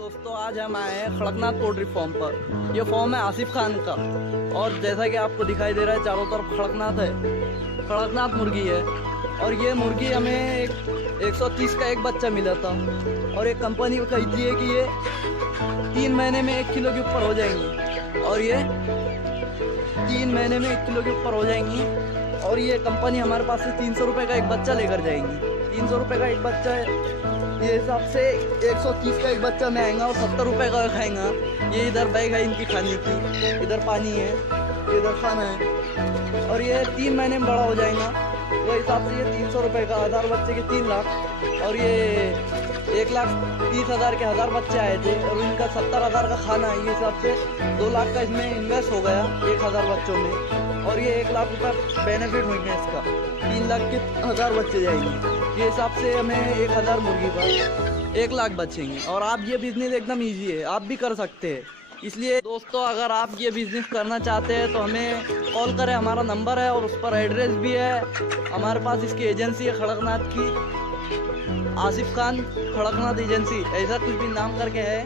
दोस्तों, आज हम आए हैं खड़कनाथ पोल्ट्री फार्म पर। ये फार्म है आसिफ खान का और जैसा कि आपको दिखाई दे रहा है चारों तरफ खड़कनाथ है। खड़कनाथ मुर्गी है और ये मुर्गी हमें 130 का एक बच्चा मिला था और एक कंपनी कहती है कि ये 3 महीने में 1 किलो के ऊपर हो जाएंगी और ये 3 महीने में 1 किलो के ऊपर हो जाएंगी और ये कंपनी हमारे पास से 300 रुपये का एक बच्चा लेकर जाएंगी। 300 रुपये का एक बच्चा है, ये हिसाब से 130 का एक बच्चा मैं आएगा और 70 रुपये का खाएंगा। ये इधर बैग है इनकी खाने की, इधर पानी है, इधर खाना है और ये 3 महीने में बड़ा हो जाएगा। वो हिसाब से ये 300 रुपये का 1000 बच्चे के 3 लाख और ये 1,30,000 के 1000 बच्चे आए थे और इनका 70,000 का खाना है। ये हिसाब से 2 लाख का इसमें इन्वेस्ट हो गया 1000 बच्चों में और ये 1 लाख रुपये बेनिफिट होंगे इसका। 3 लाख के 1000 बच्चे जाएंगे। ये हिसाब से हमें 1000 मुर्गी पर 1 लाख बचेंगे और आप ये बिज़नेस एकदम ईजी है, आप भी कर सकते हैं। इसलिए दोस्तों, अगर आप ये बिज़नेस करना चाहते हैं तो हमें कॉल करें, हमारा नंबर है और उस पर एड्रेस भी है। हमारे पास इसकी एजेंसी है खड़कनाथ की, आसिफ खान खड़कनाथ एजेंसी, ऐसा कुछ भी नाम करके है।